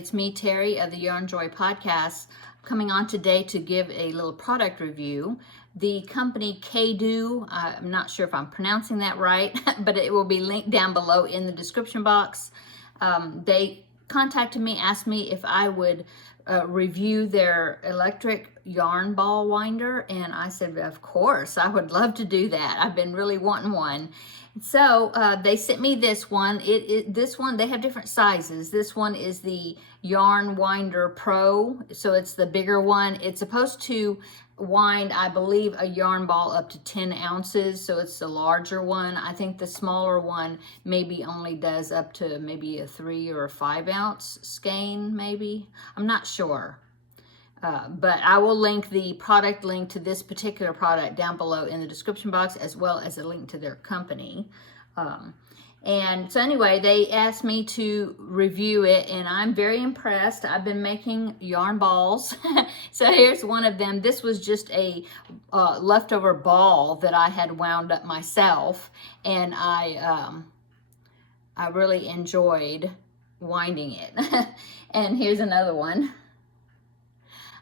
It's me, Terri, of the Yarn Joy podcast, coming on today to give a little product review. The company Caydo, I'm not sure if I'm pronouncing that right, but it will be linked down below in the description box. They contacted me, asked me if I would review their electric yarn ball winder, and I said, of course, I would love to do that. I've been really wanting one. So they sent me this one. This one, they have different sizes. This one is the Yarn Winder Pro, so it's the bigger one. It's supposed to wind, I believe, a yarn ball up to 10 ounces, so it's the larger one. I think the smaller one maybe only does up to maybe a 3 or a 5 ounce skein, maybe. I'm not sure. But I will link the product link to this particular product down below in the description box, as well as a link to their company. And so anyway, they asked me to review it, and I'm very impressed. I've been making yarn balls. So here's one of them. This was just a leftover ball that I had wound up myself, and I really enjoyed winding it. And here's another one.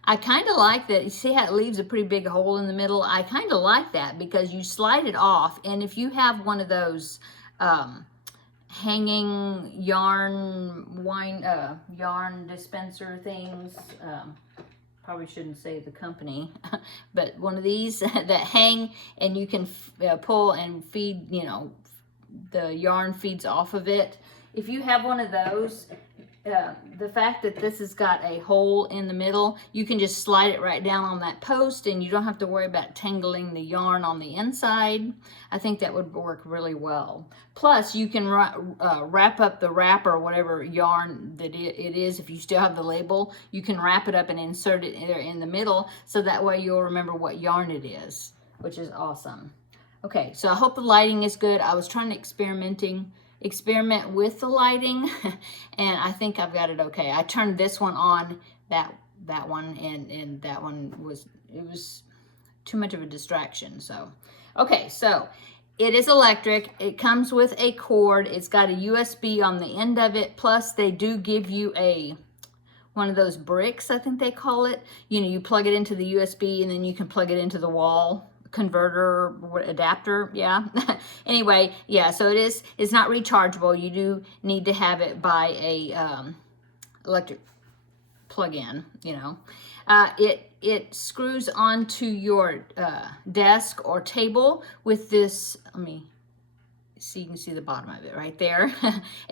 I kind of like that. You see how it leaves a pretty big hole in the middle? I kind of like that because you slide it off, and if you have one of those hanging yarn dispenser things, probably shouldn't say the company, but one of these that hang and you can pull and feed, you know, the yarn feeds off of it. If you have one of those, the fact that this has got a hole in the middle, you can just slide it right down on that post and you don't have to worry about tangling the yarn on the inside. I think that would work really well. Plus, you can wrap up the wrapper, or whatever yarn that it is. If you still have the label, you can wrap it up and insert it there in the middle, so that way you'll remember what yarn it is, which is awesome. Okay, so I hope the lighting is good. I was trying to experiment with the lighting, and I think I've got it okay. I turned this one on, that one, and that one was too much of a distraction. So okay, so it is electric. It comes with a cord. It's got a USB on the end of it, plus they do give you one of those bricks, I think they call it. You know, you plug it into the USB and then you can plug it into the wall converter adapter. Yeah. Anyway, yeah, so it's not rechargeable. You do need to have it by a electric plug-in, you know. It screws onto your desk or table with this. Let me see, you can see the bottom of it right there.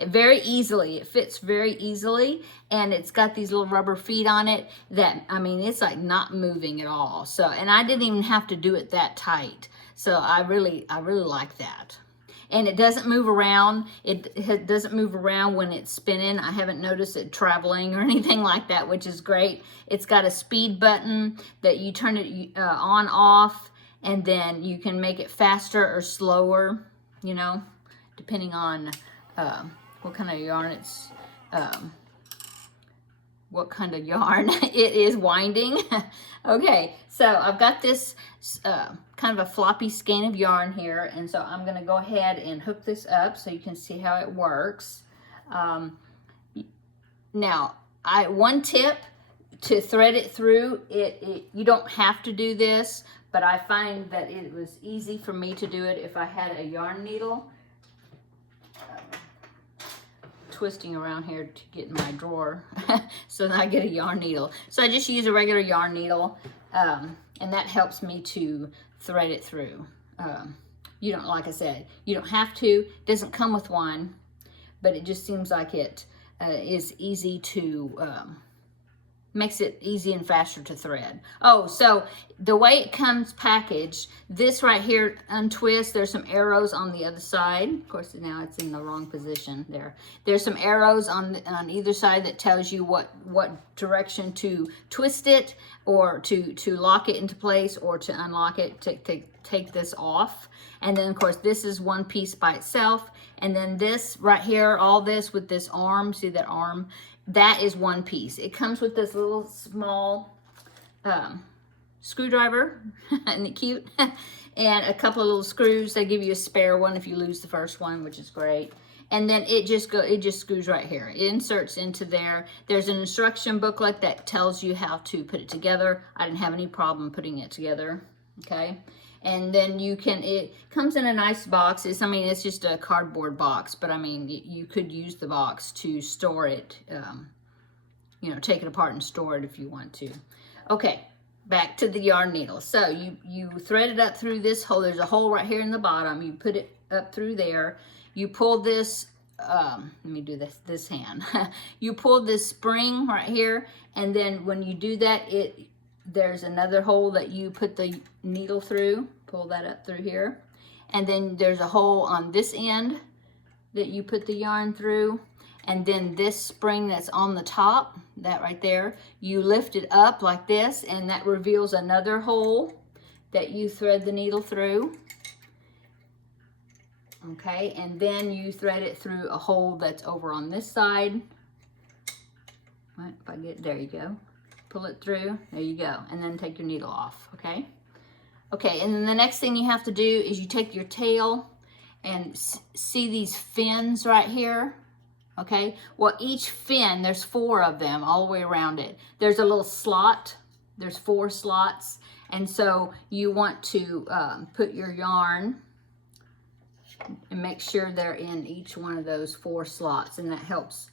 Very easily, it fits very easily, and it's got these little rubber feet on it that, I mean, it's like not moving at all. So, and I didn't even have to do it that tight. So I really like that. And it doesn't move around. It doesn't move around when it's spinning. I haven't noticed it traveling or anything like that, which is great. It's got a speed button that you turn it on, off, and then you can make it faster or slower, you know, depending on what kind of yarn it's, what kind of yarn it is winding. Okay, so I've got this kind of a floppy skein of yarn here, and so I'm going to go ahead and hook this up so you can see how it works. Now, one tip to thread it through, you don't have to do this, but I find that it was easy for me to do it if I had a yarn needle. Twisting around here to get in my drawer so that I get a yarn needle. So I just use a regular yarn needle, and that helps me to thread it through. You don't, like I said, you don't have to. It doesn't come with one, but it just seems like it is easy to, makes it easy and faster to thread. Oh, so the way it comes packaged, this right here untwists. There's some arrows on the other side. Of course, now it's in the wrong position there. There's some arrows on either side that tells you what direction to twist it, or to lock it into place, or to unlock it, to take this off. And then, of course, this is one piece by itself. And then this right here, all this with this arm, see that arm? That is one piece. It comes with this little small screwdriver, isn't it cute? And a couple of little screws. They give you a spare one if you lose the first one, which is great. and then it just screws right here. It inserts into there. There's an instruction booklet that tells you how to put it together. I didn't have any problem putting it together, okay? And then you can, it comes in a nice box. I mean, it's just a cardboard box, but I mean, you could use the box to store it, you know, take it apart and store it if you want to. Okay, back to the yarn needle. So you thread it up through this hole. There's a hole right here in the bottom. You put it up through there. You pull this, let me do this hand. You pull this spring right here, and then when you do that, there's another hole that you put the needle through. Pull that up through here. And then there's a hole on this end that you put the yarn through. And then this spring that's on the top, that right there, you lift it up like this, and that reveals another hole that you thread the needle through. Okay, and then you thread it through a hole that's over on this side. Right, if I get, there you go. Pull it through, there you go, and then take your needle off, okay? Okay, and then the next thing you have to do is you take your tail and see these fins right here, okay? Well, each fin, there's 4 of them all the way around it. There's a little slot, there's 4 slots, and so you want to put your yarn and make sure they're in each one of those 4 slots, and that helps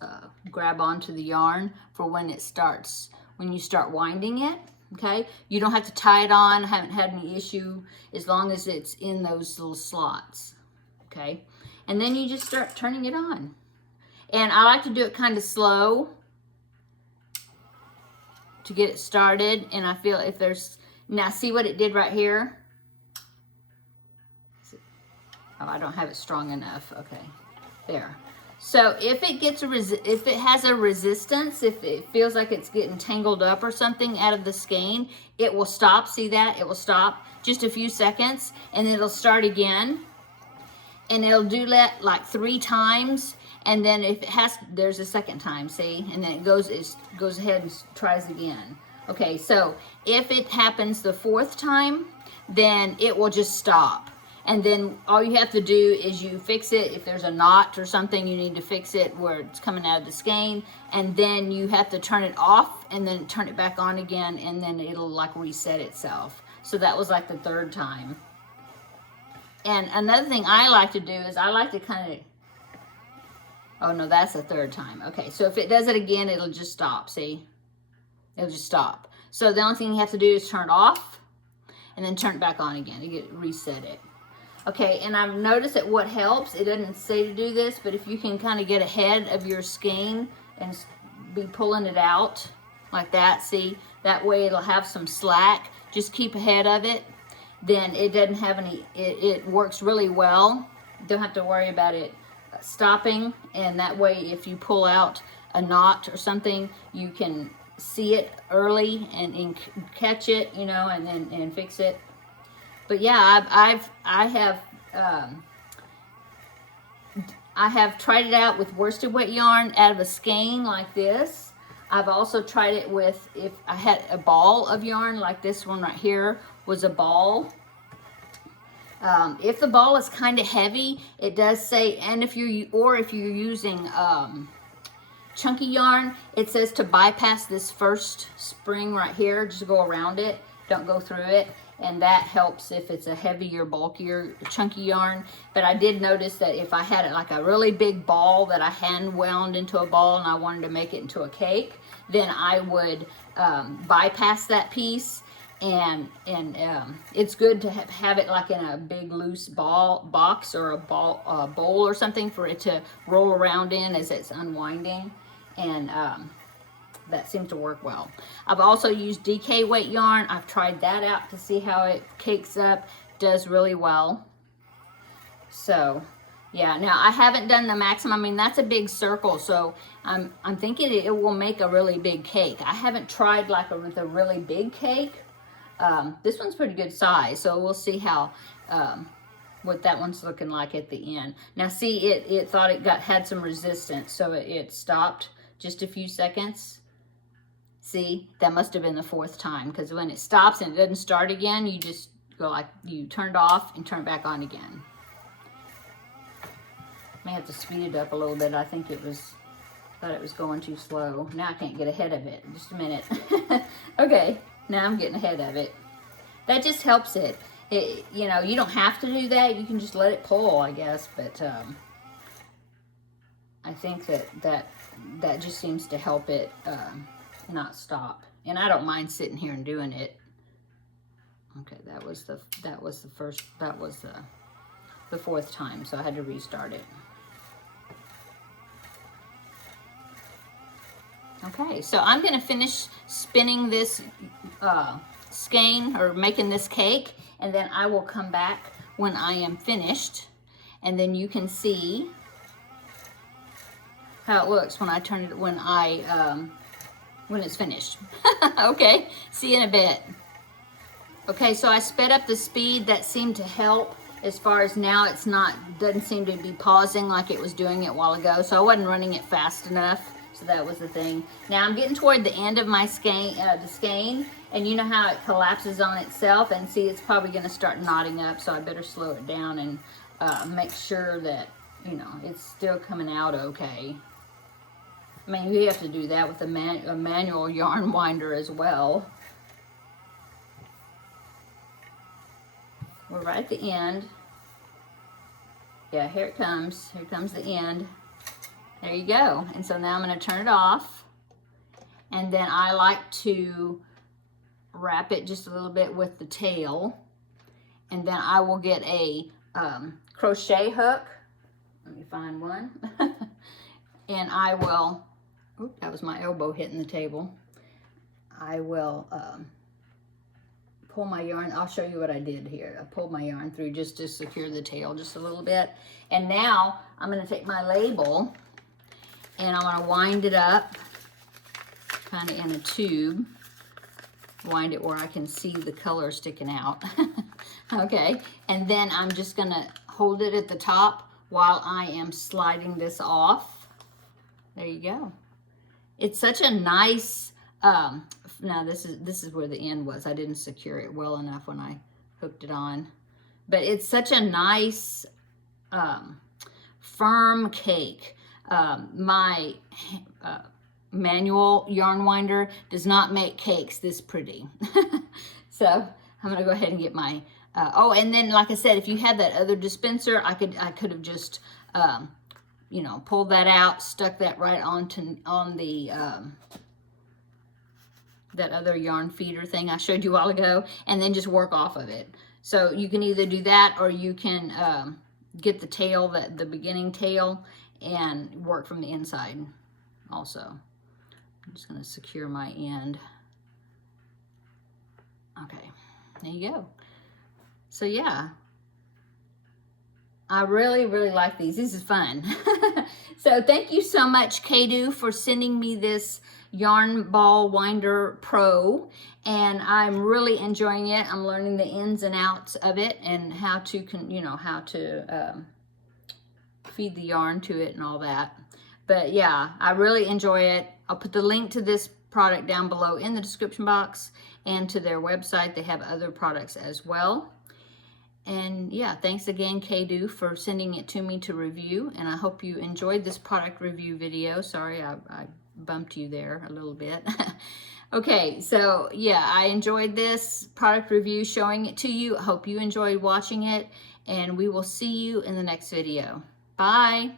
grab onto the yarn for when it starts, when you start winding it, okay? You don't have to tie it on. I haven't had any issue as long as it's in those little slots, okay? And then you just start turning it on. And I like to do it kind of slow to get it started, and I feel if there's, now see what it did right here? Oh, I don't have it strong enough. Okay, there. So if it gets if it has a resistance, if it feels like it's getting tangled up or something out of the skein, it will stop. See that? It will stop just a few seconds, and it'll start again. And it'll do that like 3 times, and then if it has, there's a second time. See, and then it goes ahead and tries again. Okay, so if it happens the 4th time, then it will just stop. And then all you have to do is you fix it. If there's a knot or something, you need to fix it where it's coming out of the skein. And then you have to turn it off and then turn it back on again, and then it'll like reset itself. So that was like the 3rd time. And another thing I like to do is I like to kind of, oh no, that's the 3rd time. Okay, so if it does it again, it'll just stop, see? It'll just stop. So the only thing you have to do is turn it off and then turn it back on again to reset it. Okay, and I've noticed that what helps, it doesn't say to do this, but if you can kind of get ahead of your skein and be pulling it out like that, see, that way it'll have some slack. Just keep ahead of it. Then it doesn't have any, it works really well. You don't have to worry about it stopping, and that way if you pull out a knot or something, you can see it early and catch it, you know, and then fix it. But yeah, I have tried it out with worsted weight yarn out of a skein like this. I've also tried it with, if I had a ball of yarn like this one right here was a ball. If the ball is kind of heavy, it does say, and if you're using chunky yarn, it says to bypass this first spring right here, just go around it, don't go through it. And that helps if it's a heavier, bulkier, chunky yarn. But I did notice that if I had it like a really big ball that I hand wound into a ball and I wanted to make it into a cake, then I would bypass that piece. And it's good to have it like in a big loose box or a bowl or something for it to roll around in as it's unwinding. And that seems to work well. I've also used DK weight yarn. I've tried that out to see how it cakes up. Does really well. So yeah, now I haven't done the maximum. I mean, that's a big circle, so I'm thinking it will make a really big cake. I haven't tried like with a really big cake. This one's pretty good size, so we'll see how what that one's looking like at the end. Now see, it thought it had some resistance, so it stopped just a few seconds. See, that must have been the 4th time, because when it stops and it doesn't start again, you just go like, you turn it off and turn it back on again. May have to speed it up a little bit. I think thought it was going too slow. Now I can't get ahead of it. Just a minute. Okay, now I'm getting ahead of it. That just helps it. You know, you don't have to do that. You can just let it pull, I guess. But I think that just seems to help it not stop. And I don't mind sitting here and doing it. Okay, that was the fourth time, so I had to restart it. Okay, so I'm gonna finish spinning this skein, or making this cake, and then I will come back when I am finished, and then you can see how it looks when I turn it, when it's finished. Okay, see you in a bit. Okay, so I sped up the speed. That seemed to help. As far as now, doesn't seem to be pausing like it was doing it a while ago, so I wasn't running it fast enough. So that was the thing. Now I'm getting toward the end of my skein, and you know how it collapses on itself, and see, it's probably going to start knotting up, so I better slow it down and make sure that, you know, it's still coming out okay. I mean, you have to do that with a manual yarn winder as well. We're right at the end. Yeah, here it comes. Here comes the end. There you go. And so now I'm going to turn it off. And then I like to wrap it just a little bit with the tail. And then I will get a crochet hook. Let me find one. And I will, oops, that was my elbow hitting the table. I will pull my yarn. I'll show you what I did here. I pulled my yarn through just to secure the tail just a little bit. And now I'm going to take my label and I'm going to wind it up kind of in a tube. Wind it where I can see the color sticking out. Okay, and then I'm just going to hold it at the top while I am sliding this off. There you go. It's such a nice, now this is where the end was. I didn't secure it well enough when I hooked it on. But it's such a nice, firm cake. My manual yarn winder does not make cakes this pretty. So I'm gonna go ahead and get my, oh, and then like I said, if you had that other dispenser, I could have just, you know, pulled that out, stuck that right on the, that other yarn feeder thing I showed you a while ago, and then just work off of it. So you can either do that, or you can get the tail, the beginning tail, and work from the inside also. I'm just going to secure my end. Okay, there you go. So yeah, I really, really like these. This is fun. So thank you so much, Caydo, for sending me this Yarn Ball Winder Pro, and I'm really enjoying it. I'm learning the ins and outs of it and how to, you know, how to feed the yarn to it and all that. But yeah, I really enjoy it. I'll put the link to this product down below in the description box, and to their website. They have other products as well. And yeah, thanks again, Caydo, for sending it to me to review. And I hope you enjoyed this product review video. Sorry, I bumped you there a little bit. Okay, so yeah, I enjoyed this product review, showing it to you. I hope you enjoyed watching it, and we will see you in the next video. Bye.